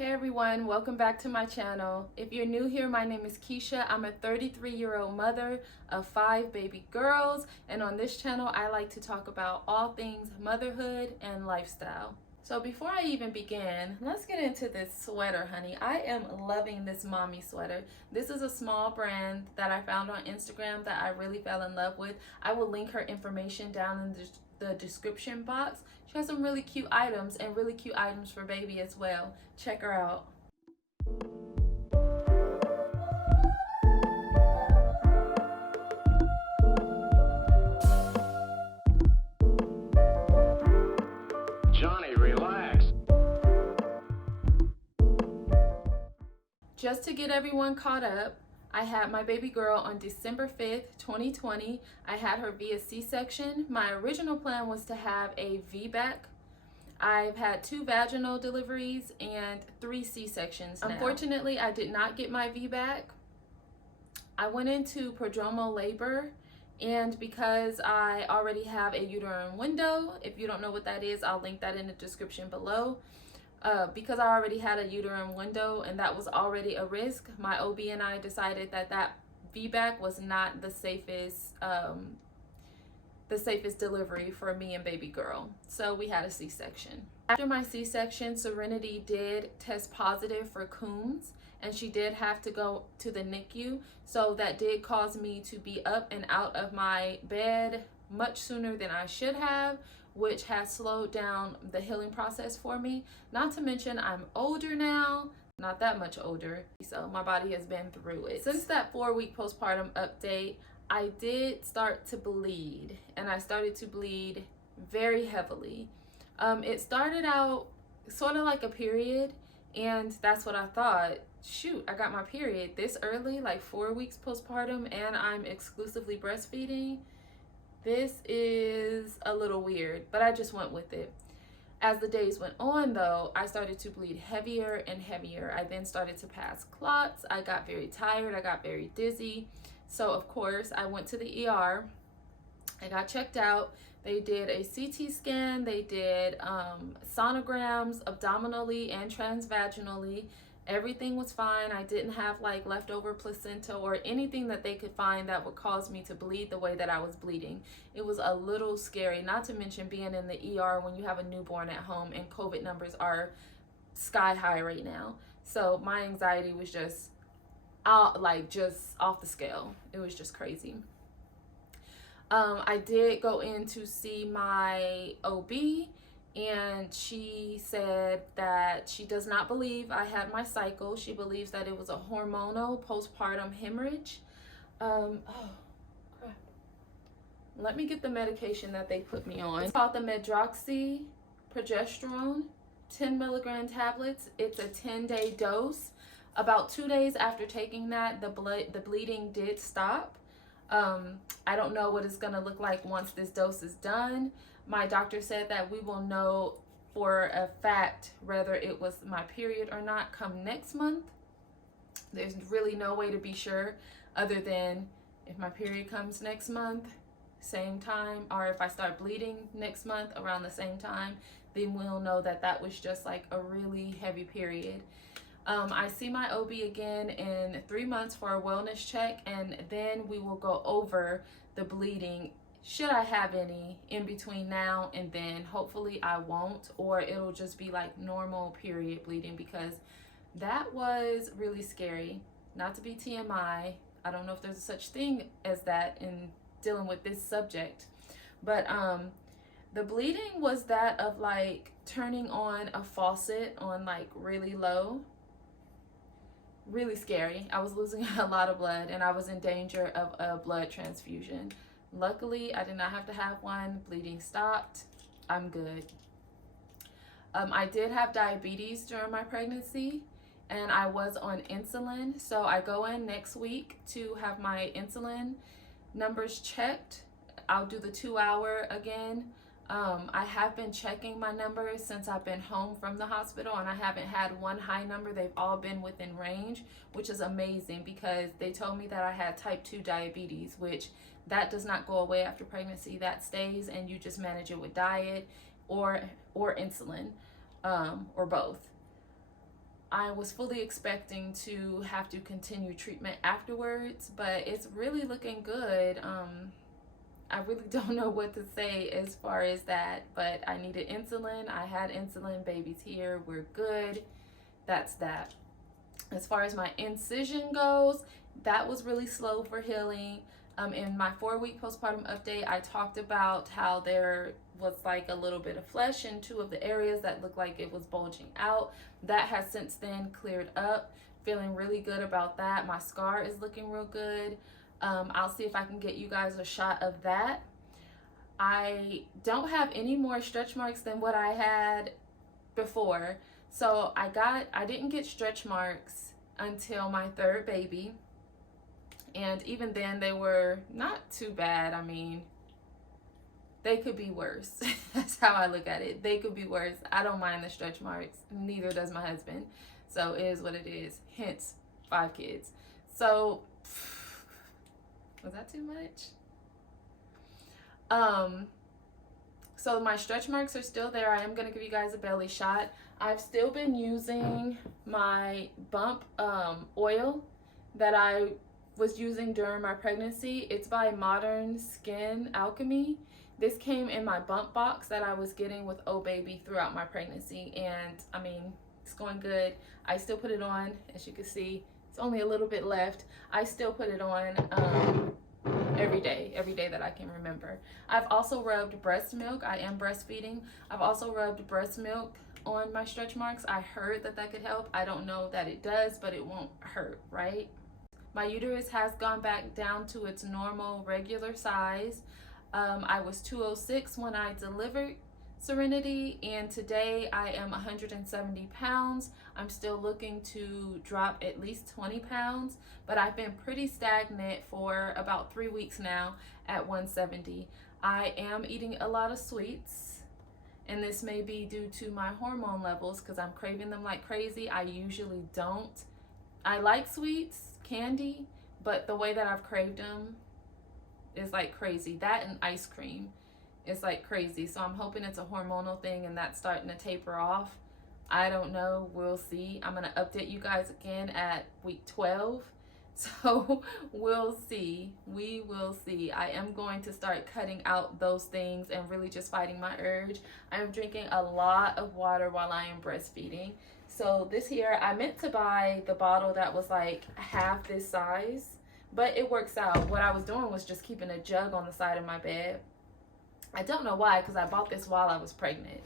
Hey everyone, welcome back to my channel. If you're new here, my name is Keisha. I'm a 33-year-old mother of 5 baby girls, and on this channel I like to talk about all things motherhood and lifestyle. So before I even begin, let's get into this sweater, honey. I am loving this mommy sweater. This is a small brand that I found on Instagram that I really fell in love with. I will link her information down in the description box. She has some really cute items and really cute items for baby as well. Check her out. Johnny, relax. Just to get everyone caught up, I had my baby girl on December 5th, 2020. I had her via C-section. My original plan was to have a VBAC. I've had 2 vaginal deliveries and 3 C-sections now. Unfortunately, I did not get my VBAC. I went into prodromal labor, and because I already have a uterine window, if you don't know what that is, I'll link that in the description below. Because I already had a uterine window and that was already a risk, my OB and I decided that that VBAC was not the safest delivery for me and baby girl. So we had a C-section. After my C-section, Serenity did test positive for Coombs, and she did have to go to the NICU. So that did cause me to be up and out of my bed much sooner than I should have, which has slowed down the healing process for me. Not to mention I'm older now, not that much older, so my body has been through it. Since that 4-week postpartum update, I did start to bleed, and I started to bleed very heavily. It started out sort of like a period, and that's what I thought. Shoot, I got my period this early, like 4 weeks postpartum, and I'm exclusively breastfeeding. This is a little weird, but I just went with it. As the days went on though, I started to bleed heavier and heavier. I then started to pass clots. I got very tired. I got very dizzy. So of course I went to the ER. I got checked out. They did a CT scan. They did sonograms abdominally and transvaginally. Everything was fine. I didn't have like leftover placenta or anything that they could find that would cause me to bleed the way that I was bleeding. It was a little scary, not to mention being in the ER when you have a newborn at home and COVID numbers are sky high right now. So my anxiety was just off the scale. It was just crazy. I did go in to see my OB, and she said that she does not believe I had my cycle. She believes that it was a hormonal postpartum hemorrhage. Oh crap. Let me get the medication that they put me on. It's called the medroxy progesterone 10 milligram tablets. It's a 10-day dose. About 2 days after taking that, the bleeding did stop. I don't know what it's going to look like once this dose is done. My doctor said that we will know for a fact whether it was my period or not come next month. There's really no way to be sure other than if my period comes next month, same time, or if I start bleeding next month around the same time, then we'll know that that was just like a really heavy period. I see my OB again in 3 months for a wellness check, and then we will go over the bleeding, should I have any, in between now and then. Hopefully I won't, or it'll just be like normal period bleeding, because that was really scary. Not to be TMI, I don't know if there's a such thing as that in dealing with this subject, but the bleeding was that of like turning on a faucet on like really low. Really scary. I was losing a lot of blood, and I was in danger of a blood transfusion. Luckily, I did not have to have one. Bleeding stopped. I'm good. I did have diabetes during my pregnancy, and I was on insulin. So I go in next week to have my insulin numbers checked. I'll do the 2-hour again. I have been checking my numbers since I've been home from the hospital, and I haven't had one high number. They've all been within range, which is amazing because they told me that I had type 2 diabetes, which that does not go away after pregnancy. That stays, and you just manage it with diet or insulin, or both. I was fully expecting to have to continue treatment afterwards, but it's really looking good. I really don't know what to say as far as that, but I needed insulin. I had insulin. Baby's here. We're good. That's that. As far as my incision goes, that was really slow for healing. In my 4-week postpartum update, I talked about how there was like a little bit of flesh in 2 of the areas that looked like it was bulging out. That has since then cleared up. Feeling really good about that. My scar is looking real good. I'll see if I can get you guys a shot of that. I don't have any more stretch marks than what I had before. So I didn't get stretch marks until my 3rd baby. And even then they were not too bad. I mean, they could be worse. That's how I look at it. They could be worse. I don't mind the stretch marks. Neither does my husband. So it is what it is. Hence 5 kids. So was that too much? So my stretch marks are still there. I am going to give you guys a belly shot. I've still been using my bump oil that I was using during my pregnancy. It's by Modern Skin Alchemy. This came in my bump box that I was getting with Oh Baby throughout my pregnancy, and I mean, it's going good. I still put it on. As you can see, it's only a little bit left. I still put it on every day that I can remember. I've also rubbed breast milk. I am breastfeeding. I've also rubbed breast milk on my stretch marks. I heard that that could help. I don't know that it does, but it won't hurt, right? My uterus has gone back down to its normal regular size. I was 206 when I delivered Serenity, and today I am 170 pounds. I'm still looking to drop at least 20 pounds, but I've been pretty stagnant for about 3 weeks now at 170. I am eating a lot of sweets, and this may be due to my hormone levels because I'm craving them like crazy. I usually don't. I like sweets, candy, but the way that I've craved them is like crazy. That and ice cream. It's like crazy. So I'm hoping it's a hormonal thing and that's starting to taper off. I don't know. We'll see. I'm going to update you guys again at week 12. So we'll see. We will see. I am going to start cutting out those things and really just fighting my urge. I am drinking a lot of water while I am breastfeeding. So this here, I meant to buy the bottle that was like half this size, but it works out. What I was doing was just keeping a jug on the side of my bed. I don't know why, because I bought this while I was pregnant.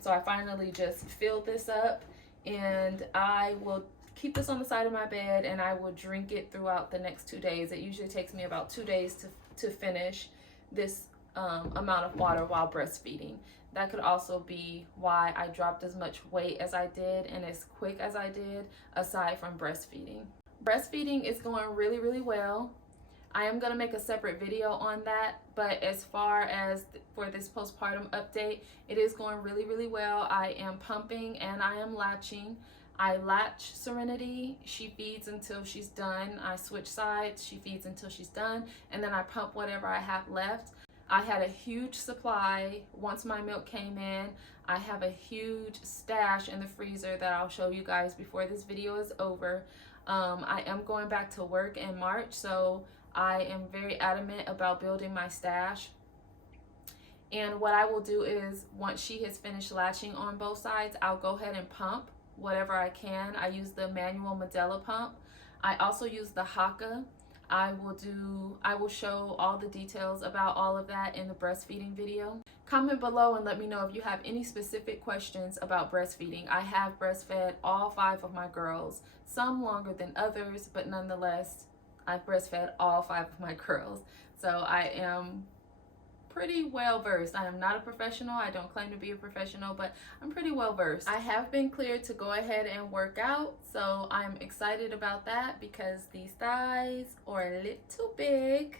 So I finally just filled this up, and I will keep this on the side of my bed, and I will drink it throughout the next 2 days. It usually takes me about 2 days to finish this amount of water while breastfeeding. That could also be why I dropped as much weight as I did and as quick as I did, aside from breastfeeding. Breastfeeding is going really, really well. I am going to make a separate video on that, but as far as for this postpartum update, it is going really, really well. I am pumping and I am latching. I latch Serenity. She feeds until she's done. I switch sides. She feeds until she's done, and then I pump whatever I have left. I had a huge supply once my milk came in. I have a huge stash in the freezer that I'll show you guys before this video is over. I am going back to work in March, so I am very adamant about building my stash. And what I will do is, once she has finished latching on both sides, I'll go ahead and pump whatever I can. I use the manual Medela pump. I also use the Haka. I will show all the details about all of that in the breastfeeding video. Comment below and let me know if you have any specific questions about breastfeeding. I have breastfed all 5 of my girls, some longer than others, but nonetheless, I've breastfed all 5 of my girls. So I am pretty well versed. I am not a professional. I don't claim to be a professional, but I'm pretty well versed. I have been cleared to go ahead and work out, so I'm excited about that because these thighs are a little big,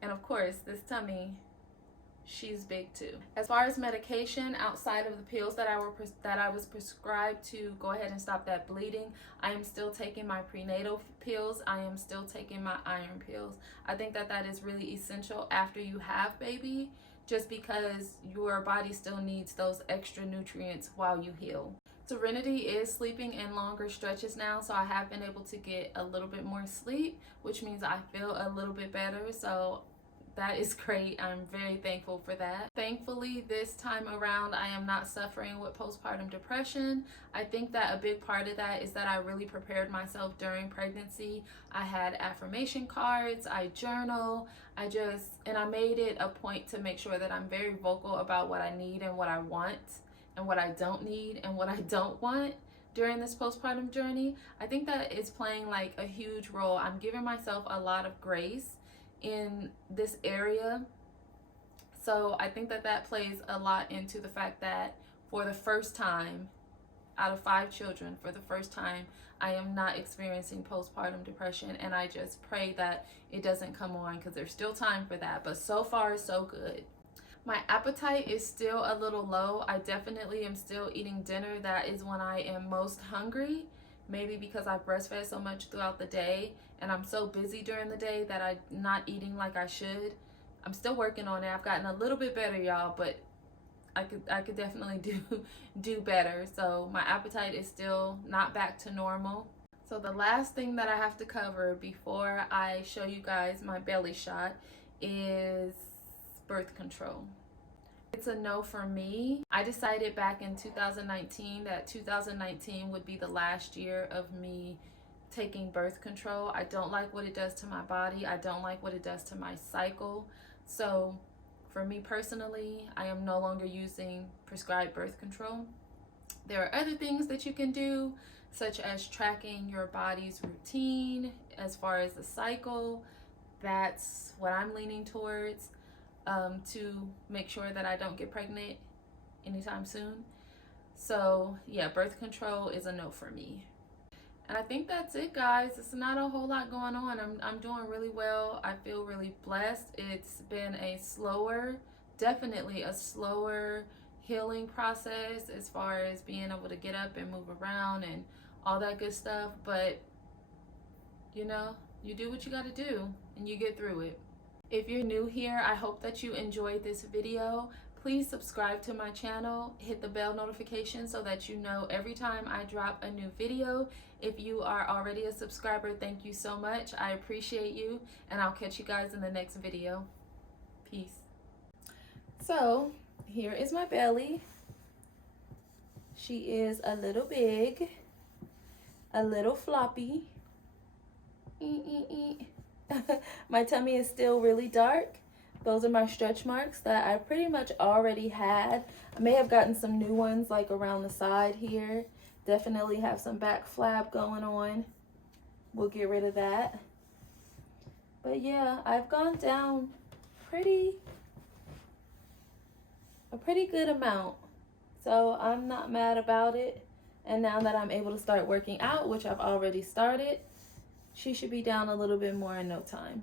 and of course this tummy, she's big too. As far as medication, outside of the pills that I was prescribed to go ahead and stop that bleeding, I am still taking my prenatal pills. I am still taking my iron pills. I think that is really essential after you have baby, just because your body still needs those extra nutrients while you heal. Serenity is sleeping in longer stretches now, so I have been able to get a little bit more sleep, which means I feel a little bit better. So that is great. I'm very thankful for that. Thankfully, this time around, I am not suffering with postpartum depression. I think that a big part of that is that I really prepared myself during pregnancy. I had affirmation cards, I journal, and I made it a point to make sure that I'm very vocal about what I need and what I want and what I don't need and what I don't want during this postpartum journey. I think that is playing like a huge role. I'm giving myself a lot of grace in this area. So I think that that plays a lot into the fact that for the first time out of 5 children, for the first time, I am not experiencing postpartum depression, and I just pray that it doesn't come on because there's still time for that. But so far, so good. My appetite is still a little low. I definitely am still eating dinner. That is when I am most hungry. Maybe because I breastfed so much throughout the day and I'm so busy during the day that I'm not eating like I should. I'm still working on it. I've gotten a little bit better, y'all, but I could definitely do better. So my appetite is still not back to normal. So the last thing that I have to cover before I show you guys my belly shot is birth control. It's a no for me. I decided back in 2019 that 2019 would be the last year of me taking birth control. I don't like what it does to my body. I don't like what it does to my cycle. So for me personally, I am no longer using prescribed birth control. There are other things that you can do, such as tracking your body's routine as far as the cycle. That's what I'm leaning towards. To make sure that I don't get pregnant anytime soon. So yeah, birth control is a no for me. And I think that's it, guys. It's not a whole lot going on. I'm doing really well. I feel really blessed. It's been definitely a slower healing process as far as being able to get up and move around and all that good stuff. But you know, you do what you got to do and you get through it. If you're new here, I hope that you enjoyed this video. Please subscribe to my channel, hit the bell notification so that you know every time I drop a new video. If you are already a subscriber, thank you so much. I appreciate you, and I'll catch you guys in the next video. Peace. So, here is my belly. She is a little big, a little floppy. My tummy is still really dark. Those are my stretch marks that I pretty much already had. I may have gotten some new ones like around the side here. Definitely have some back flab going on. We'll get rid of that. But yeah, I've gone down a pretty good amount. So I'm not mad about it. And now that I'm able to start working out, which I've already started, she should be down a little bit more in no time.